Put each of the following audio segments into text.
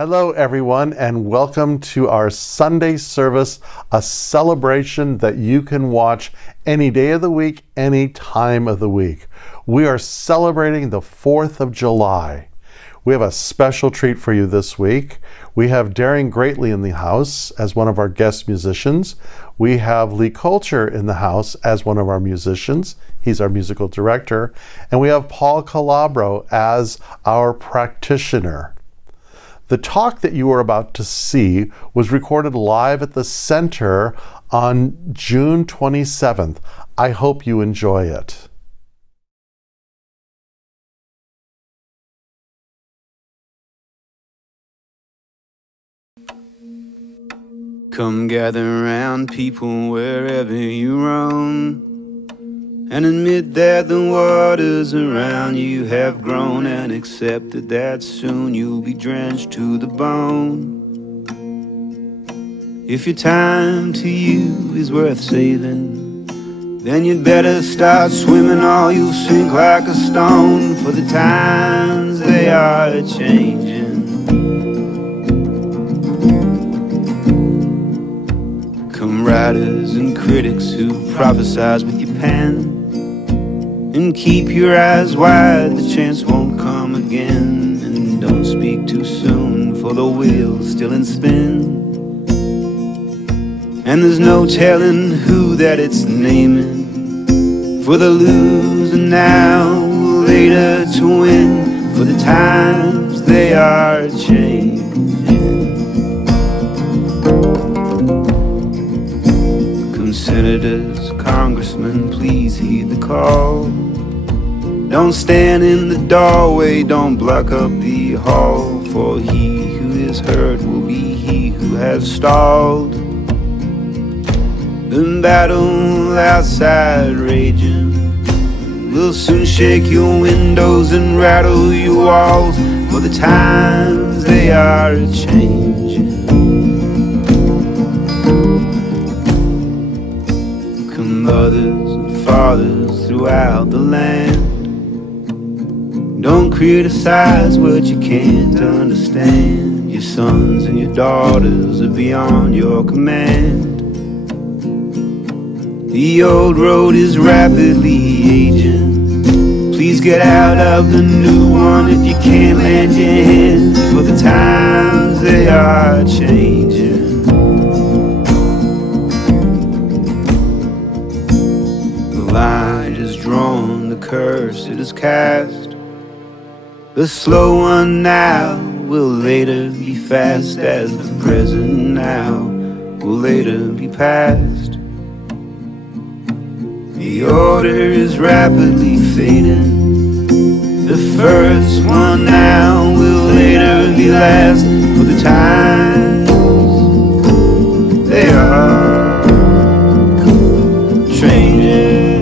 Hello, everyone, and welcome to our Sunday service, a celebration that you can watch any day of the week, any time of the week. We are celebrating the 4th of July. We have a special treat for you this week. We have Daring Greatly in the house as one of our guest musicians. We have Lee Coulter in the house as one of our musicians. He's our musical director. And we have Paul Calabro as our practitioner. The talk that you are about to see was recorded live at the center on June 27th. I hope you enjoy it. Come gather round, people, wherever you roam, and admit that the waters around you have grown, and accepted that soon you'll be drenched to the bone. If your time to you is worth saving, then you'd better start swimming or you'll sink like a stone, for the times they are changing. Come writers and critics who prophesize with your pen, and keep your eyes wide, the chance won't come again. And don't speak too soon, for the wheel's still in spin, and there's no telling who that it's naming. For the losing now, later to win, for the times they are changing. Come senators, congressmen, please heed the call. Don't stand in the doorway, don't block up the hall, for he who is heard will be he who has stalled. The battle outside raging will soon shake your windows and rattle your walls, for the times they are changing. Come mothers and fathers throughout the land, don't criticize what you can't understand. Your sons and your daughters are beyond your command. The old road is rapidly aging. Please get out of the new one if you can't lend your hand, for the times they are changing. The line is drawn, the curse it is cast. The slow one now will later be fast, as the present now will later be past. The order is rapidly fading. The first one now will later be last, for the times they are changing.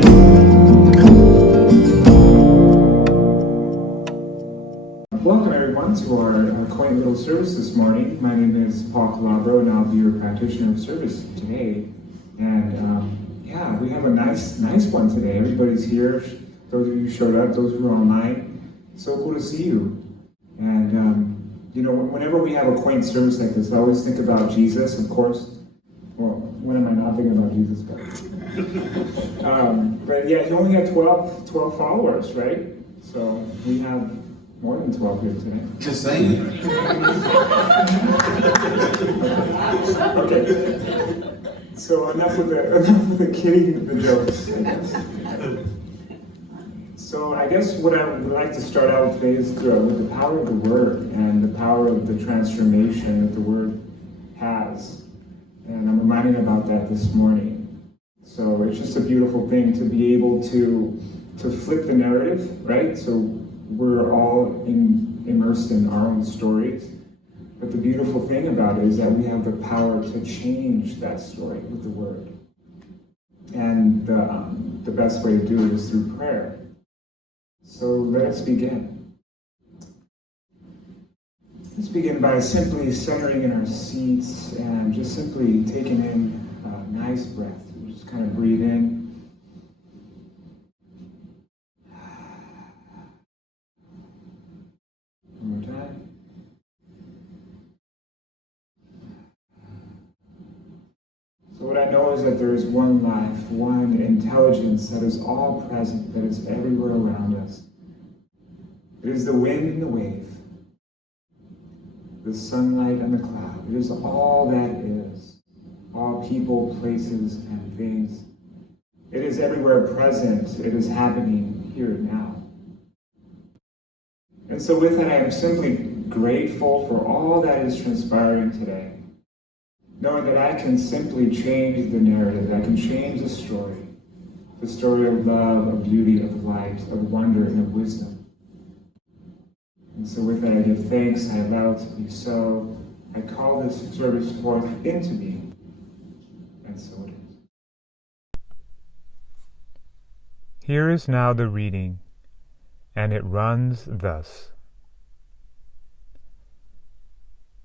Welcome everyone to our quaint little service this morning. My name is Paul Calabro, and I'll be your practitioner of service today. And yeah, we have a nice one today. Everybody's here. Those of you who showed up, those who are online, so cool to see you. And you know, whenever we have a quaint service like this, I always think about Jesus, of course. Well, when am I not thinking about Jesus, guys? But yeah, he only had 12 followers, right? So we have more than 12 here today. Just saying. Okay. So enough with the kidding, the jokes, I guess. So I guess what I would like to start out with today is with the power of the Word and the power of the transformation that the Word has. And I'm reminded about that this morning. So it's just a beautiful thing to be able to flip the narrative, right? So we're all immersed in our own stories. But the beautiful thing about it is that we have the power to change that story with the Word. And the best way to do it is through prayer. So let us begin. Let's begin by simply centering in our seats and just simply taking in a nice breath. We just kind of breathe in. One more time. there is one life, one intelligence that is all present, that is everywhere around us. It is the wind and the wave, the sunlight and the cloud. It is all that is, all people, places, and things. It is everywhere present. It is happening here and now. And so with that, I am simply grateful for all that is transpiring today, knowing that I can simply change the narrative. I can change the story of love, of beauty, of light, of wonder, and of wisdom. And so with that, I give thanks. I allow it to be so. I call this service forth into being. And so it is. Here is now the reading, and it runs thus.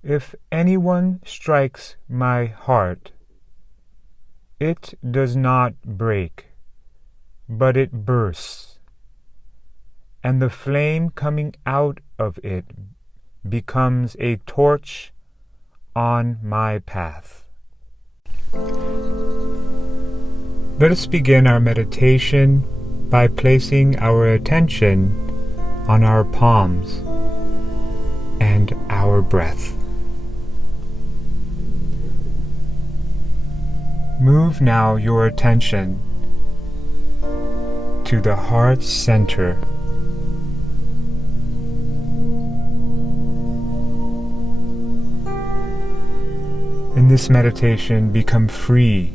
If anyone strikes my heart, it does not break, but it bursts, and the flame coming out of it becomes a torch on my path. Let us begin our meditation by placing our attention on our palms and our breath. Move now your attention to the heart center. In this meditation, become free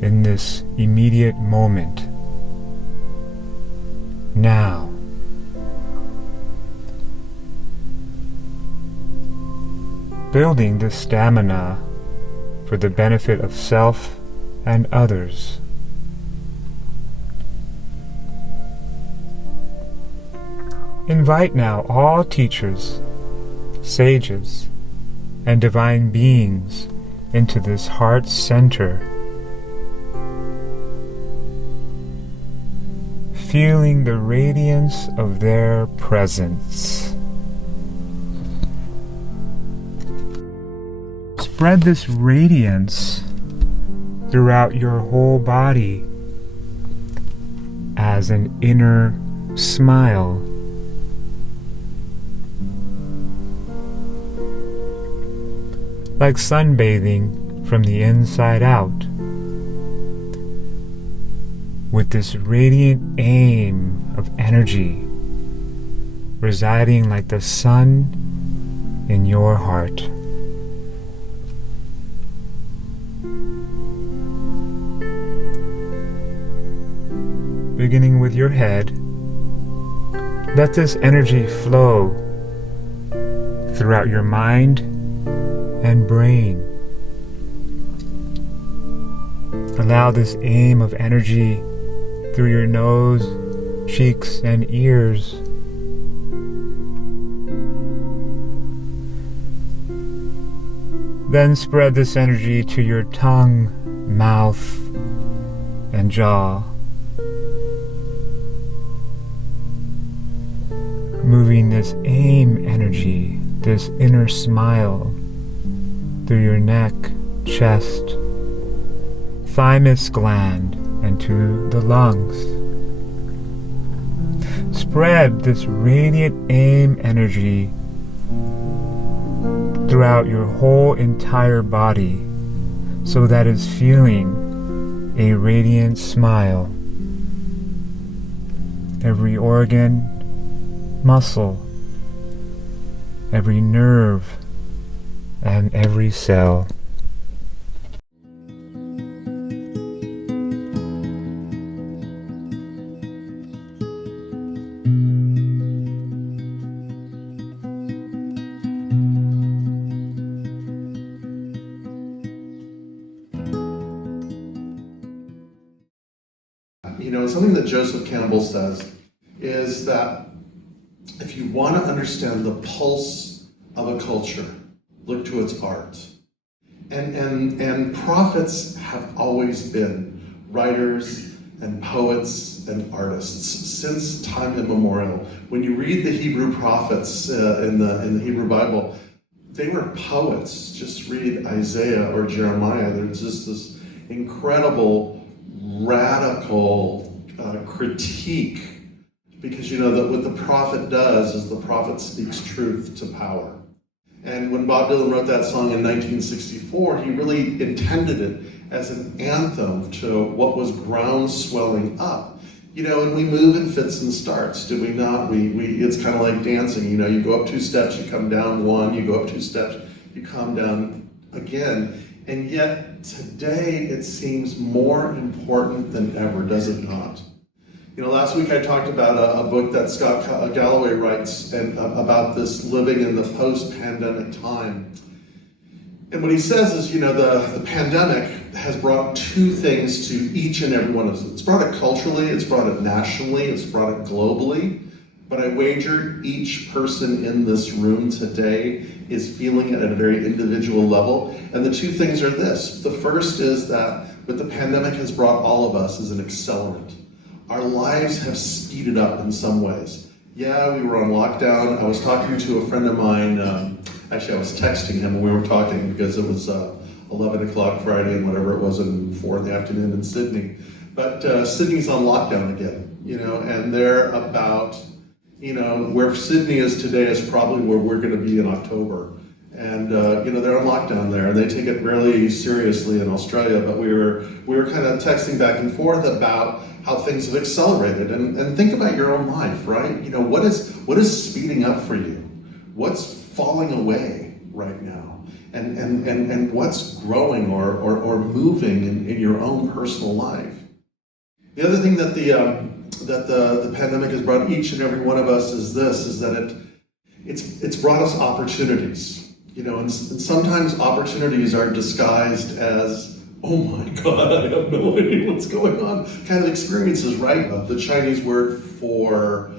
in this immediate moment. Now, building the stamina for the benefit of self and others. Invite now all teachers, sages, and divine beings into this heart center, feeling the radiance of their presence. Spread this radiance throughout your whole body as an inner smile. Like sunbathing from the inside out, with this radiant aim of energy residing like the sun in your heart. Beginning with your head, let this energy flow throughout your mind and brain. Allow this aim of energy through your nose, cheeks, and ears. Then spread this energy to your tongue, mouth, and jaw. Moving this aim energy, this inner smile, through your neck, chest, thymus gland, and to the lungs. Spread this radiant aim energy throughout your whole entire body, so that it's feeling a radiant smile. Every organ, muscle, every nerve, and every cell. You know, something that Joseph Campbell says is that if you want to understand the pulse of a culture, look to its art. And prophets have always been writers and poets and artists since time immemorial. When you read the Hebrew prophets in the Hebrew Bible, they were poets. Just read Isaiah or Jeremiah. There's just this incredible radical critique, because you know that what the prophet does is the prophet speaks truth to power. And when Bob Dylan wrote that song in 1964, he really intended it as an anthem to what was ground swelling up. You know, and we move in fits and starts, do we not? It's kind of like dancing. You know, you go up 2 steps, you come down 1, you go up 2 steps, you come down again. And yet today it seems more important than ever, does it not? You know, last week I talked about a book that Scott Galloway writes and about this living in the post-pandemic time. And what he says is, you know, the pandemic has brought 2 things to each and every one of us. It's brought it culturally, it's brought it nationally, it's brought it globally. But I wager each person in this room today is feeling it at a very individual level. And the 2 things are this. The first is that what the pandemic has brought all of us is an accelerant. Our lives have speeded up in some ways. Yeah, we were on lockdown. I was talking to a friend of mine. Actually, I was texting him when we were talking because it was 11 o'clock Friday and whatever it was, and 4 in the afternoon in Sydney. But Sydney's on lockdown again, you know, and they're about, you know, where Sydney is today is probably where we're going to be in October. And, you know, they're on lockdown there, and they take it really seriously in Australia. But we were kind of texting back and forth about how things have accelerated. And think about your own life, right? You know, what is speeding up for you? What's falling away right now? And what's growing or moving in your own personal life? The other thing that the pandemic has brought each and every one of us is that it's brought us opportunities. You know, and sometimes opportunities are disguised as, oh my God, I have no idea what's going on, kind of experiences, right? The Chinese word for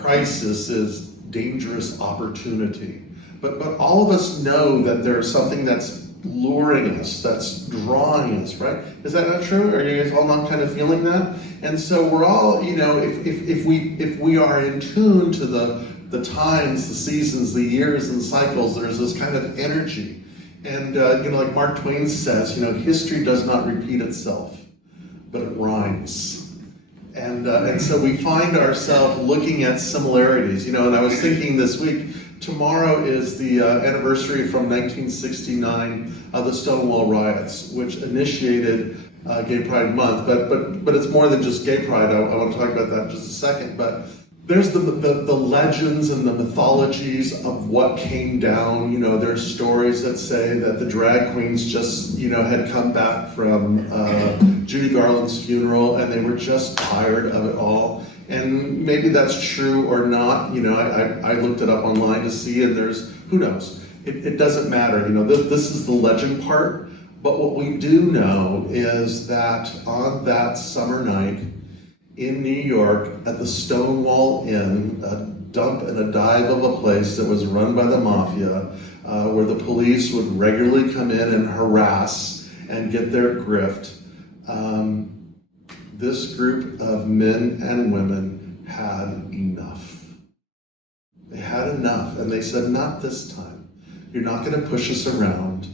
crisis is dangerous opportunity. But all of us know that there's something that's luring us, that's drawing us, right? Is that not true? Are you guys all not kind of feeling that? And so we're all, you know, if we are in tune to the times, the seasons, the years and cycles, there's this kind of energy. And, you know, like Mark Twain says, you know, history does not repeat itself, but it rhymes. And so we find ourselves looking at similarities, you know, and I was thinking this week, tomorrow is the anniversary from 1969 of the Stonewall riots, which initiated Gay Pride Month. But it's more than just Gay Pride. I want to talk about that in just a second. But there's the legends and the mythologies of what came down. You know, there's stories that say that the drag queens just, you know, had come back from Judy Garland's funeral and they were just tired of it all. And maybe that's true or not. You know, I looked it up online to see, and there's, who knows? It doesn't matter. You know, this is the legend part. But what we do know is that on that summer night in New York at the Stonewall Inn, a dump and a dive of a place that was run by the mafia, where the police would regularly come in and harass and get their grift, this group of men and women had enough. They had enough, and they said, not this time. You're not going to push us around.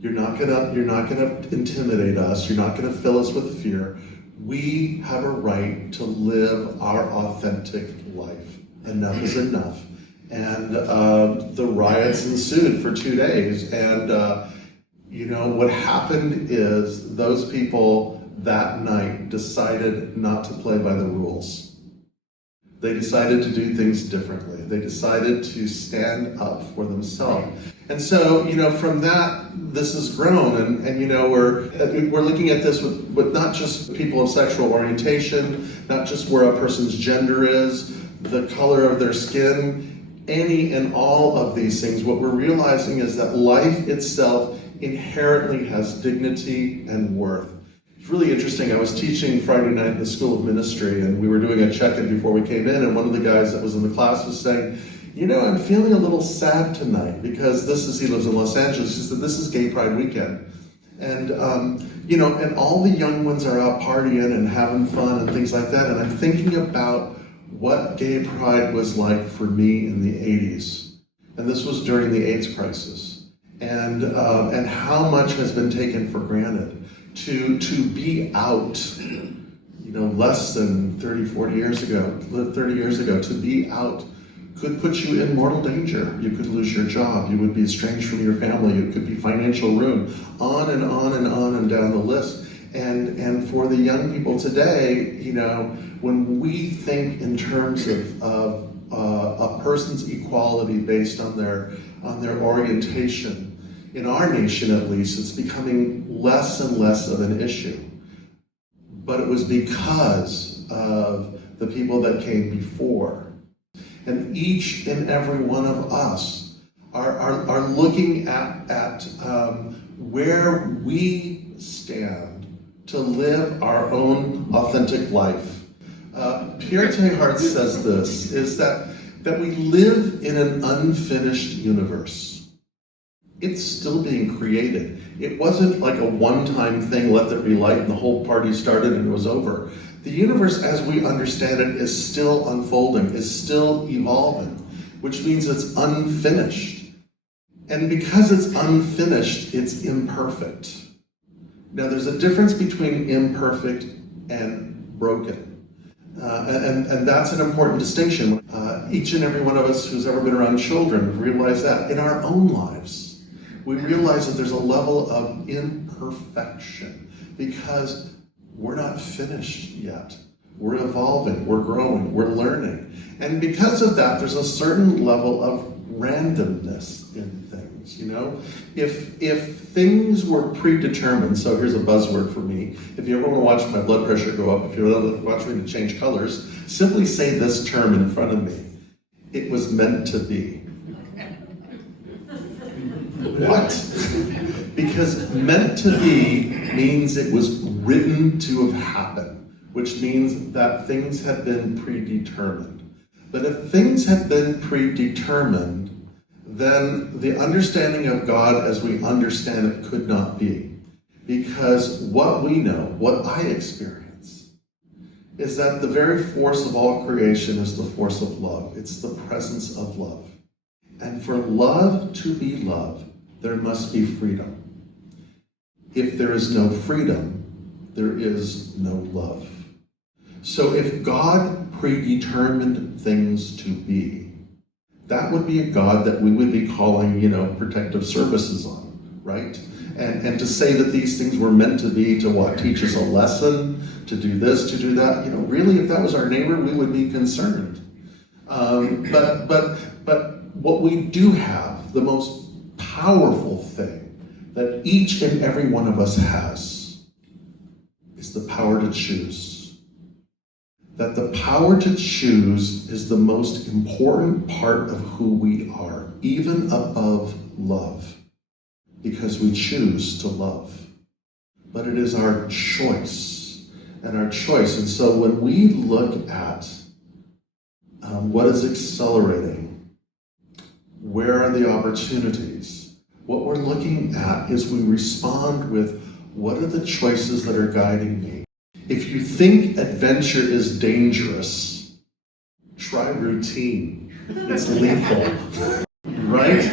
You're not going to intimidate us. You're not going to fill us with fear. We have a right to live our authentic life. Enough is enough. And the riots ensued for 2 days. And you know, what happened is those people that night decided not to play by the rules. They decided to do things differently. They decided to stand up for themselves. And so, you know, from that, this has grown, and you know, we're looking at this with not just people of sexual orientation, not just where a person's gender is, the color of their skin, any and all of these things. What we're realizing is that life itself inherently has dignity and worth. It's really interesting. I was teaching Friday night in the School of Ministry, and we were doing a check-in before we came in, and one of the guys that was in the class was saying, you know, I'm feeling a little sad tonight because he lives in Los Angeles. He said, this is Gay Pride weekend. And, you know, and all the young ones are out partying and having fun and things like that. And I'm thinking about what Gay Pride was like for me in the 80s. And this was during the AIDS crisis. And how much has been taken for granted. to be out, less than 30 years ago, to be out could put you in mortal danger. You could lose your job. You would be estranged from your family. It could be financial ruin, on and on and on and down the list. And for the young people today, when we think in terms of a person's equality based on their orientation, in our nation at least, it's becoming less and less of an issue. But it was because of the people that came before. And each and every one of us are looking at where we stand to live our own authentic life. Pierre Teilhard says this, is that we live in an unfinished universe. It's still being created. It wasn't like a one-time thing, let there be light, and the whole party started and it was over. The universe as we understand it is still unfolding, is still evolving, which means it's unfinished. And because it's unfinished, it's imperfect. Now there's a difference between imperfect and broken. And that's an important distinction. Each and every one of us who's ever been around children realize that in our own lives. We realize that there's a level of imperfection because we're not finished yet. We're evolving, we're growing, we're learning. And because of that, there's a certain level of randomness in things, If things were predetermined, so here's a buzzword for me. If you ever want to watch my blood pressure go up, if you ever watch me to change colors, simply say this term in front of me. It was meant to be. What? Because meant to be means it was written to have happened, which means that things have been predetermined. But if things have been predetermined, then the understanding of God as we understand it could not be. Because what we know, what I experience, is that the very force of all creation is the force of love. It's the presence of love. And for love to be love, there must be freedom. If there is no freedom, there is no love. So if God predetermined things to be, that would be a God that we would be calling, protective services on, right? And to say that these things were meant to be to what? Teach us a lesson, to do this, to do that. Really, if that was our neighbor, we would be concerned. But what we do have, the most powerful thing that each and every one of us has, is the power to choose. That the power to choose is the most important part of who we are, even above love, because we choose to love. But it is our choice, and so when we look at what is accelerating, where are the opportunities, what we're looking at is we respond with, what are the choices that are guiding me? If you think adventure is dangerous, try routine. It's lethal, right?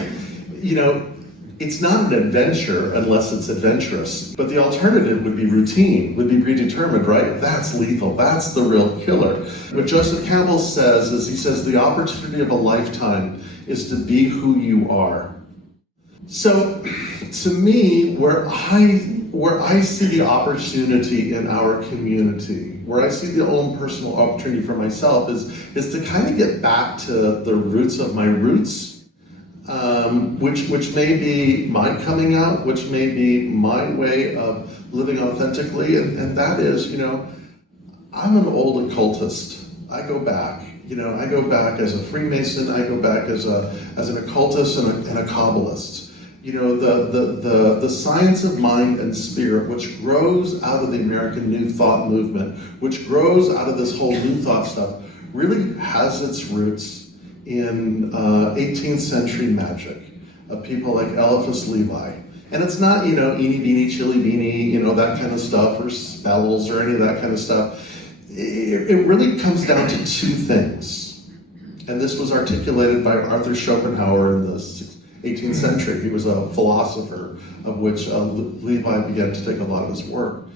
It's not an adventure unless it's adventurous. But the alternative would be routine, would be predetermined, right? That's lethal. That's the real killer. What Joseph Campbell says is, he says, the opportunity of a lifetime is to be who you are. So, to me, where I see the opportunity in our community, where I see the own personal opportunity for myself is to kind of get back to the roots of my roots, which may be my coming out, which may be my way of living authentically, and that is, I'm an old occultist. I go back. I go back as a Freemason. I go back as an occultist and a Kabbalist. The science of mind and spirit, which grows out of the American New Thought movement, which grows out of this whole New Thought stuff, really has its roots in 18th century magic of people like Eliphas Levi. And it's not, eeny beeny, chili beany, that kind of stuff, or spells or any of that kind of stuff. It really comes down to two things. And this was articulated by Arthur Schopenhauer in the 18th century. He was a philosopher, of which Levi began to take a lot of his work.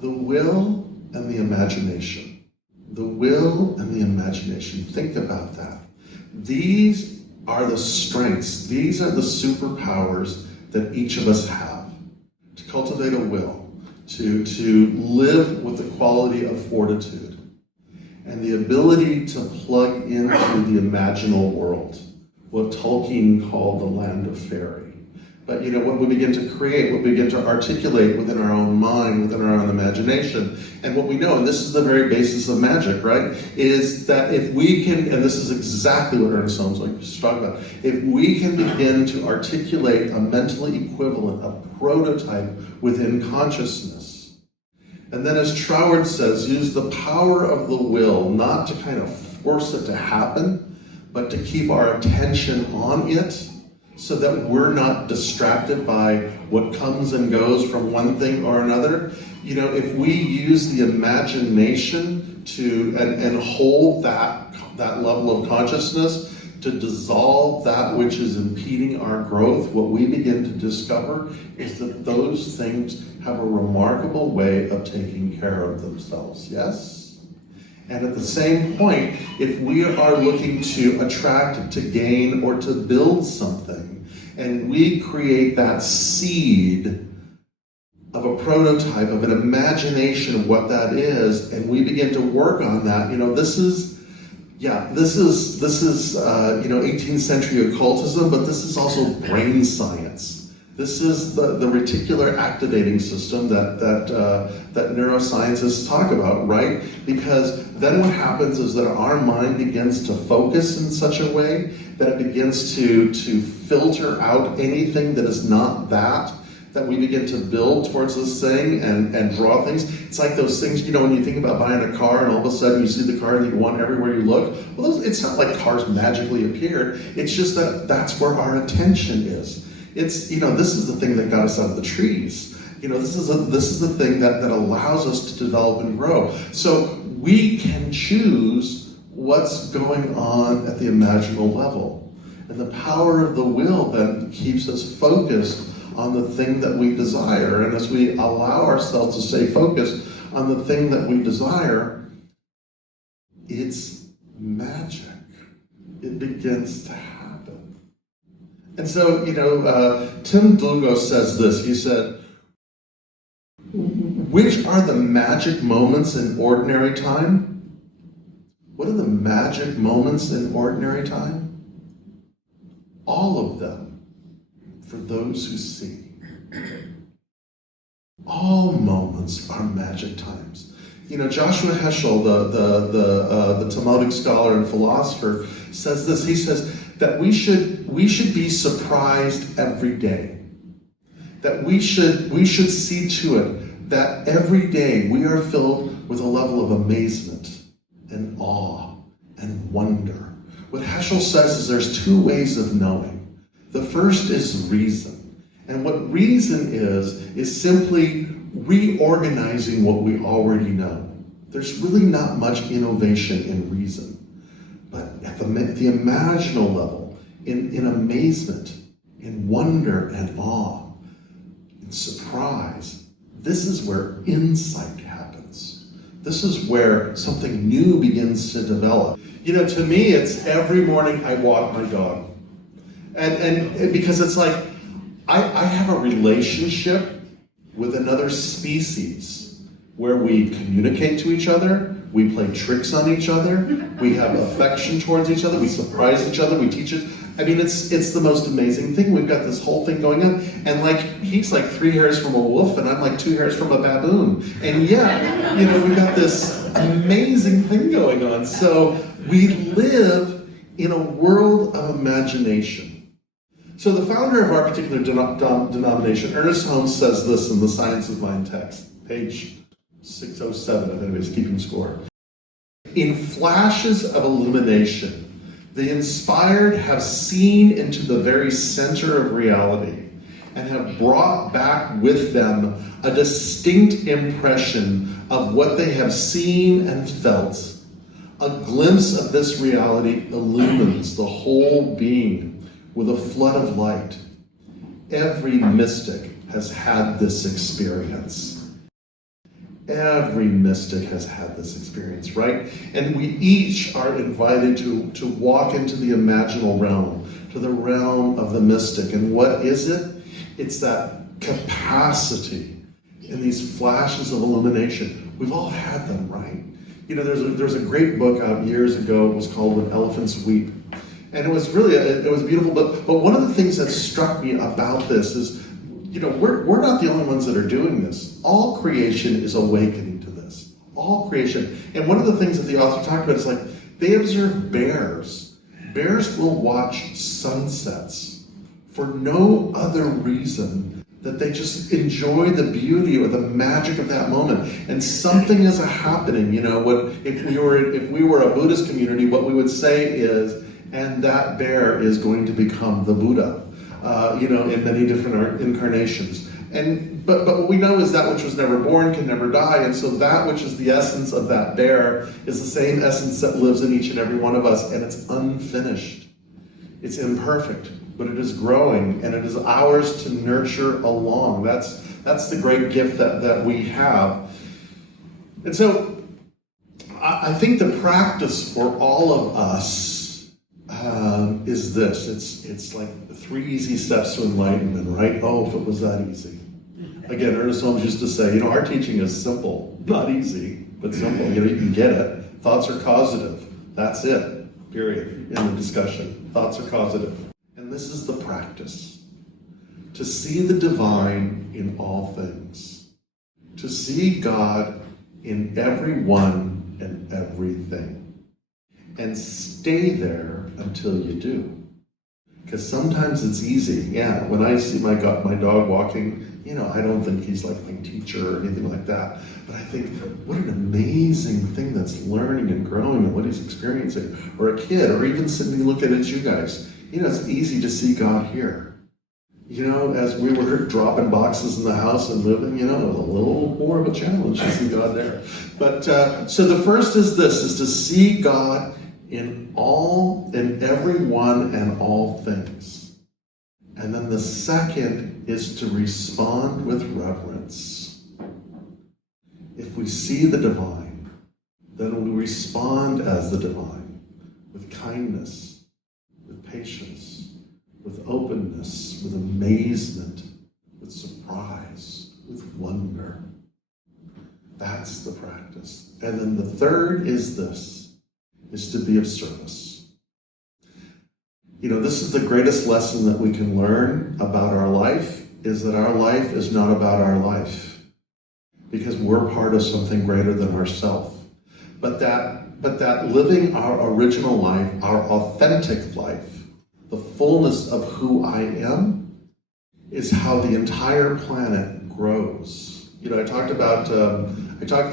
The will and the imagination. The will and the imagination. Think about that. These are the strengths. These are the superpowers that each of us have. To cultivate a will, to live with the quality of fortitude, and the ability to plug into the imaginal world, what Tolkien called the land of fairy. But what we begin to create, what we begin to articulate within our own mind, within our own imagination, and what we know, and this is the very basis of magic, right, is that if we can, and this is exactly what Ernest Holmes likes to talk about, if we can begin to articulate a mentally equivalent, a prototype within consciousness, and then as Troward says, use the power of the will, not to kind of force it to happen, but to keep our attention on it, so that we're not distracted by what comes and goes from one thing or another. If we use the imagination to and hold that level of consciousness to dissolve that which is impeding our growth, what we begin to discover is that those things have a remarkable way of taking care of themselves. Yes? And at the same point, if we are looking to attract, to gain, or to build something, and we create that seed of a prototype, of an imagination of what that is, and we begin to work on that, this is 18th century occultism, but this is also brain science. This is the reticular activating system that neuroscientists talk about, right? Because then what happens is that our mind begins to focus in such a way that it begins to filter out anything that is not that we begin to build towards this thing and draw things. It's like those things, when you think about buying a car and all of a sudden you see the car that you want everywhere you look. Well, it's not like cars magically appear. It's just that that's where our attention is. It's, this is the thing that got us out of the trees. This is the thing that allows us to develop and grow. So we can choose what's going on at the imaginal level. And the power of the will then keeps us focused on the thing that we desire. And as we allow ourselves to stay focused on the thing that we desire, it's magic. It begins to happen. And so, Tim Dlugo says this. He said, which are the magic moments in ordinary time? What are the magic moments in ordinary time? All of them, for those who see. All moments are magic times. Joshua Heschel, the Talmudic scholar and philosopher, says this. He says that we should be surprised every day. That we should see to it that every day we are filled with a level of amazement and awe and wonder. What Heschel says is there's two ways of knowing. The first is reason. And what reason is simply reorganizing what we already know. There's really not much innovation in reason. But at the imaginal level, in amazement, in wonder and awe, in surprise, this is where insight happens. This is where something new begins to develop. To me, it's every morning I walk my dog. And because it's like, I have a relationship with another species where we communicate to each other, we play tricks on each other, we have affection towards each other, we surprise each other, we teach it. I mean, it's the most amazing thing. We've got this whole thing going on. And he's like 3 hairs from a wolf and I'm like 2 hairs from a baboon. And yeah, we've got this amazing thing going on. So we live in a world of imagination. So the founder of our particular denomination, Ernest Holmes, says this in the Science of Mind text, page 607, if anybody's keeping score. In flashes of illumination, the inspired have seen into the very center of reality and have brought back with them a distinct impression of what they have seen and felt. A glimpse of this reality illumines the whole being with a flood of light. Every mystic has had this experience. Every mystic has had this experience, right? And we each are invited to walk into the imaginal realm, to the realm of the mystic. And what is it? It's that capacity in these flashes of illumination. We've all had them, right? You know, there's a great book out years ago. It was called When Elephants Weep. And it was really, it was beautiful. But one of the things that struck me about this is, you know, we're not the only ones that are doing this. All creation is awakening to this. All creation. And one of the things that the author talked about is like, they observe bears. Bears will watch sunsets for no other reason that they just enjoy the beauty or the magic of that moment. And something is happening. You know, what if we were a Buddhist community, what we would say is, and that bear is going to become the Buddha, you know, in many different incarnations. But what we know is that which was never born can never die, and so that which is the essence of that bear is the same essence that lives in each and every one of us, and it's unfinished. It's imperfect, but it is growing, and it is ours to nurture along. That's the great gift that we have. And so I think the practice for all of us is this. It's like 3 easy steps to enlightenment, right? Oh, if it was that easy. Again, Ernest Holmes used to say, you know, our teaching is simple, not easy, but simple. You know, you can get it. Thoughts are causative. That's it, period, in the discussion. Thoughts are causative. And this is the practice. To see the divine in all things. To see God in everyone and everything. And stay there until you do. Because sometimes it's easy. Yeah, when I see my dog walking, you know, I don't think he's like my teacher or anything like that. But I think, what an amazing thing that's learning and growing and what he's experiencing. Or a kid, or even sitting looking at you guys. You know, it's easy to see God here. You know, as we were dropping boxes in the house and moving, you know, it was a little more of a challenge to see God there. But, so the first is this, is to see God in everyone and all things. And then the second is to respond with reverence. If we see the divine, then we respond as the divine, with kindness, with patience, with openness, with amazement, with surprise, with wonder. That's the practice. And then the third is this, is to be of service. You know, this is the greatest lesson that we can learn about our life, is that our life is not about our life, because we're part of something greater than ourselves. But that living our original life, our authentic life, the fullness of who I am, is how the entire planet grows. You know, I talked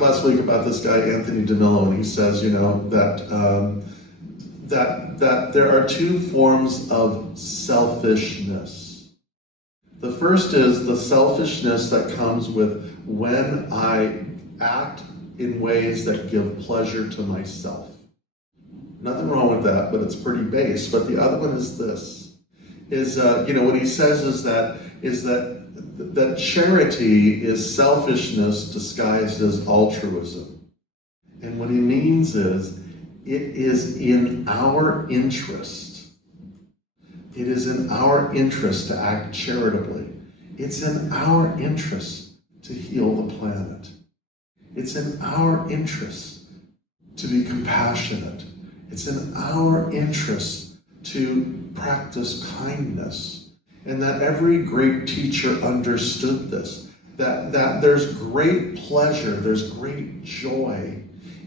last week about this guy, Anthony DeMillo, and he says, you know, that there are 2 forms of selfishness. The first is the selfishness that comes with when I act in ways that give pleasure to myself. Nothing wrong with that, but it's pretty base. But the other one is this, is, you know, what he says is that charity is selfishness disguised as altruism. And what he means is, it is in our interest. It is in our interest to act charitably. It's in our interest to heal the planet. It's in our interest to be compassionate. It's in our interest to practice kindness. And that every great teacher understood this, that there's great pleasure, there's great joy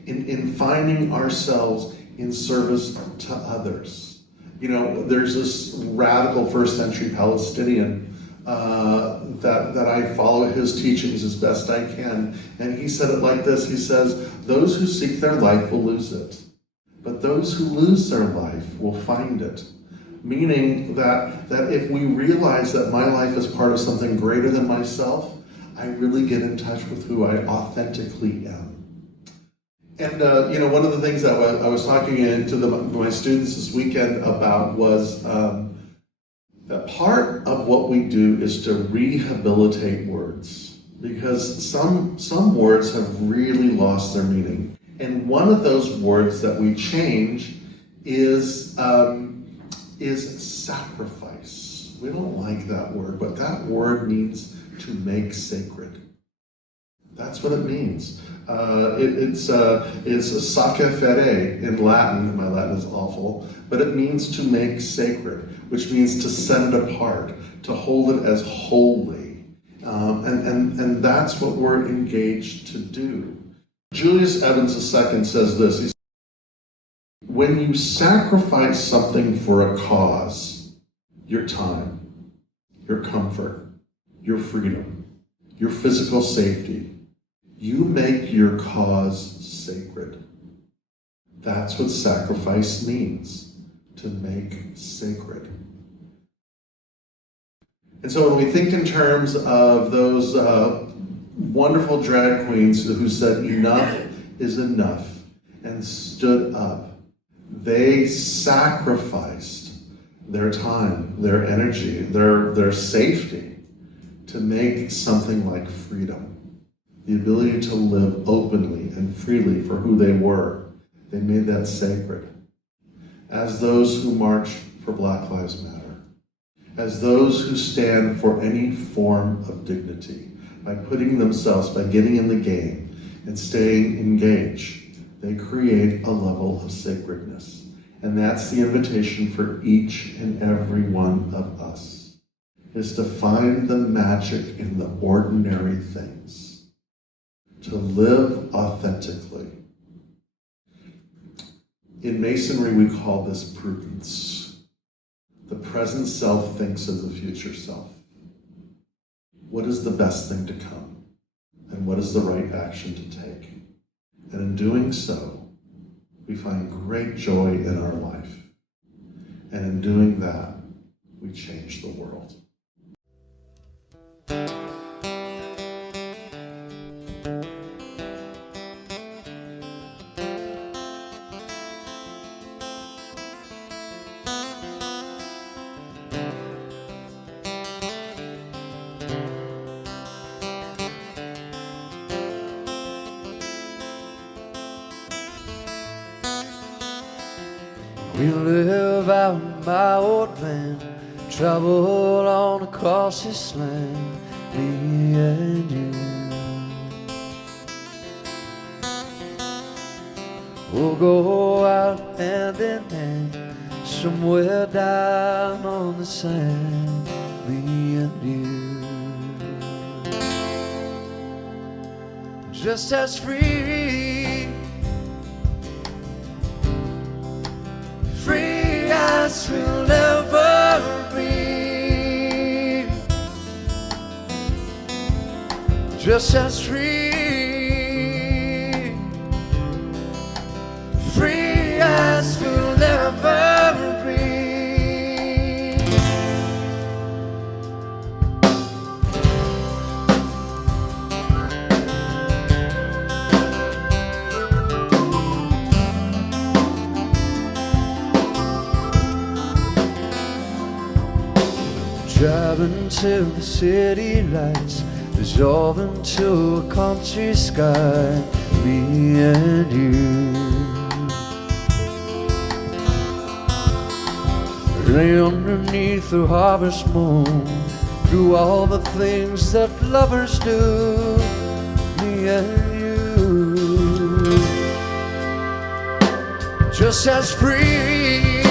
in finding ourselves in service to others. You know, there's this radical first century Palestinian that I follow his teachings as best I can. And he said it like this, he says, those who seek their life will lose it, but those who lose their life will find it. Meaning that if we realize that my life is part of something greater than myself, I really get in touch with who I authentically am. And, you know, one of the things that I was talking to my students this weekend about was That part of what we do is to rehabilitate words, because some words have really lost their meaning. And one of those words that we change is sacrifice. We don't like that word, but that word means to make sacred. That's what it means. It's sacerfere in Latin. My Latin is awful, but it means to make sacred, which means to set it apart, to hold it as holy. And that's what we're engaged to do. Julius Evans II says this. He says, when you sacrifice something for a cause, your time, your comfort, your freedom, your physical safety, you make your cause sacred. That's what sacrifice means, to make sacred. And so when we think in terms of those wonderful drag queens who said enough is enough and stood up, they sacrificed their time, their energy, their safety to make something like freedom. The ability to live openly and freely for who they were. They made that sacred. As those who march for Black Lives Matter, as those who stand for any form of dignity, by putting themselves, by getting in the game and staying engaged, they create a level of sacredness. And that's the invitation for each and every one of us, is to find the magic in the ordinary things. To live authentically. In Masonry, we call this prudence. The present self thinks of the future self. What is the best thing to come? And what is the right action to take? And in doing so, we find great joy in our life. And in doing that, we change the world. We live out in my old van, travel on across this land, me and you. We'll go out hand in hand, somewhere down on the sand, me and you. Just as free, free as we'll ever be. Just as free, free as we'll ever be. Driving till the city lights dissolve into a country sky, me and you. Lay underneath the harvest moon, do all the things that lovers do, me and you. Just as free,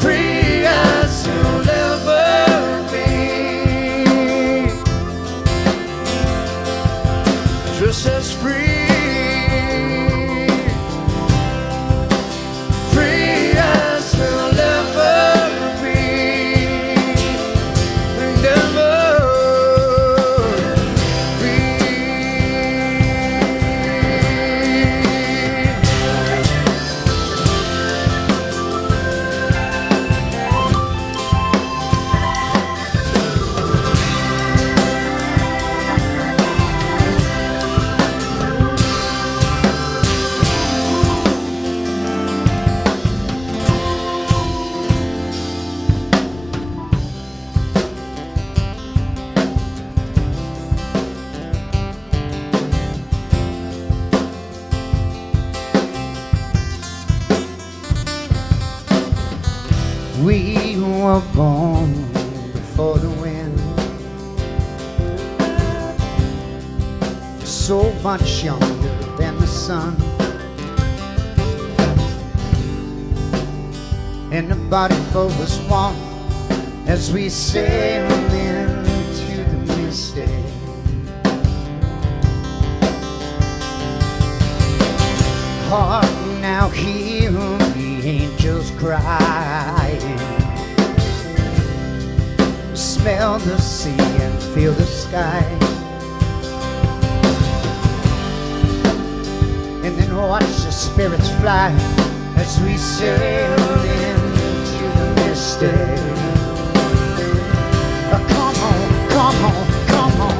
free as you'll ever be. Just as free, free as we'll ever be. Never be. we were born before the wind, so much younger than the sun, and the body both was one as we sailed into the misty. Hark now, hear the angels crying, smell the sea and feel the sky, and then watch the spirits fly as we sail into the misty. Come on, come on, come on.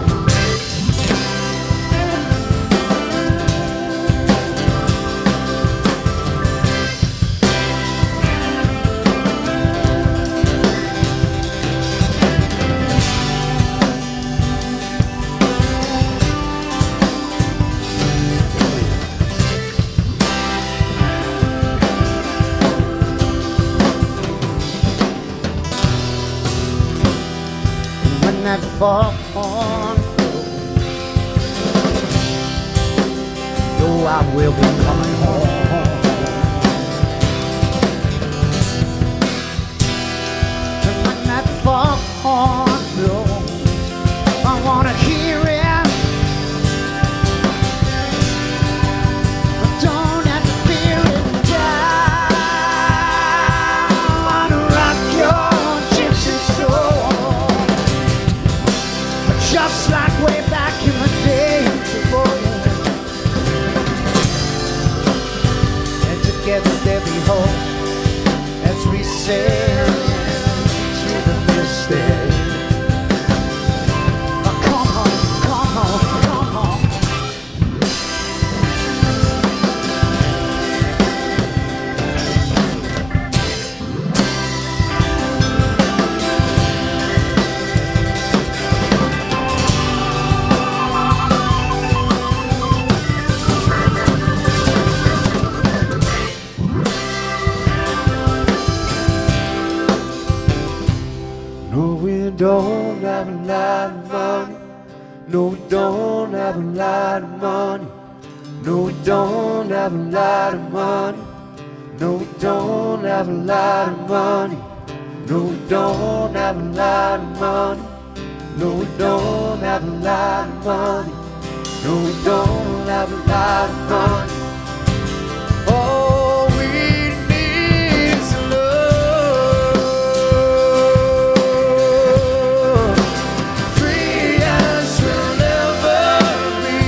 That foghorn blows, though I will be coming home. And when that foghorn blows, I wanna hear it, but don't have to fear it. Down, rock your gypsy soul, just like way back in the day before. And together there we hope as we sail through the misty. Oh, come on, come on, come on. No, we don't have a lot of money. No, we don't have a lot of money. No, we don't have a lot of money. No, we don't have a lot of money. No, we don't have a lot of money. No, we don't have a lot of money. No, we don't have a lot of money. All we need is love. Free as we'll never be.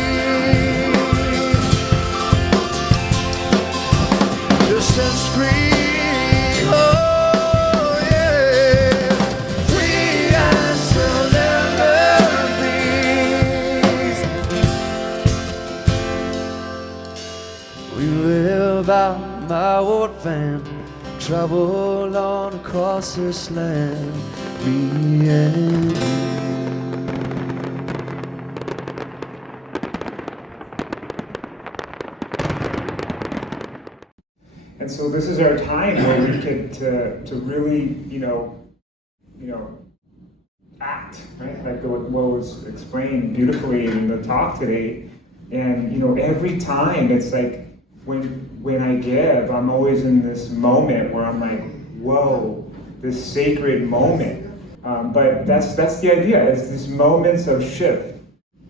Just as free. Oh yeah. Free as we'll never be. We live out my old van, travel on across this land, me and you. And so this is our time where we get to really, act, right? Like what was explained beautifully in the talk today. And every time it's like when I give, I'm always in this moment where I'm like, whoa, this sacred moment. But that's the idea. It's these moments of shift,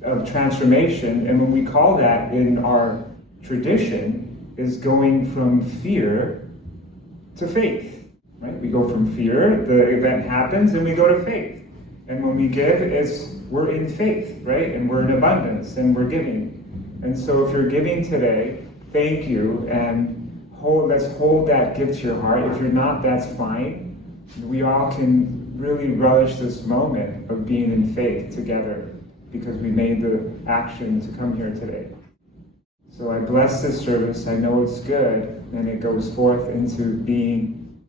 of transformation, and when we call that in our tradition is going from fear to faith, right? We go from fear, the event happens, and we go to faith. And when we give, we're in faith, right? And we're in abundance, and we're giving. And so if you're giving today, thank you, and let's hold that gift to your heart. If you're not, that's fine. We all can really relish this moment of being in faith together because we made the action to come here today. So I bless this service. I know it's good, and it goes forth into being.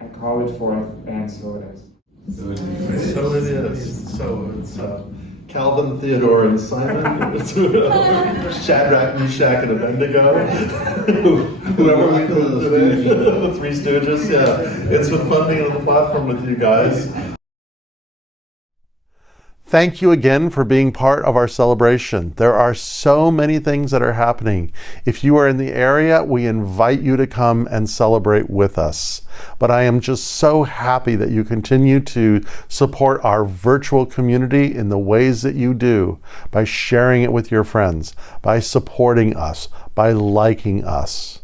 I call it forth, and so it is. So it is. So it's Calvin, Theodore, and Simon, Shadrach, Meshach, and Abednego, whoever we put today, the Three Stooges, yeah. It's been fun being on the platform with you guys. Thank you again for being part of our celebration. There are so many things that are happening. If you are in the area, we invite you to come and celebrate with us. But I am just so happy that you continue to support our virtual community in the ways that you do, by sharing it with your friends, by supporting us, by liking us.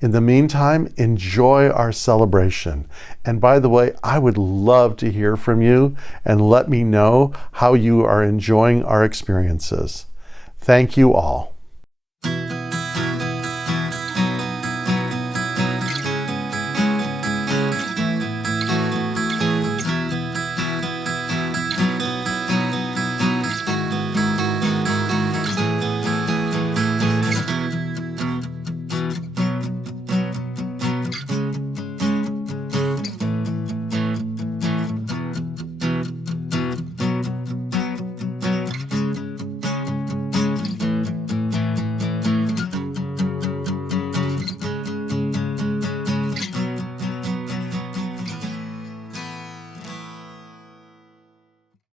In the meantime, enjoy our celebration. And by the way, I would love to hear from you and let me know how you are enjoying our experiences. Thank you all.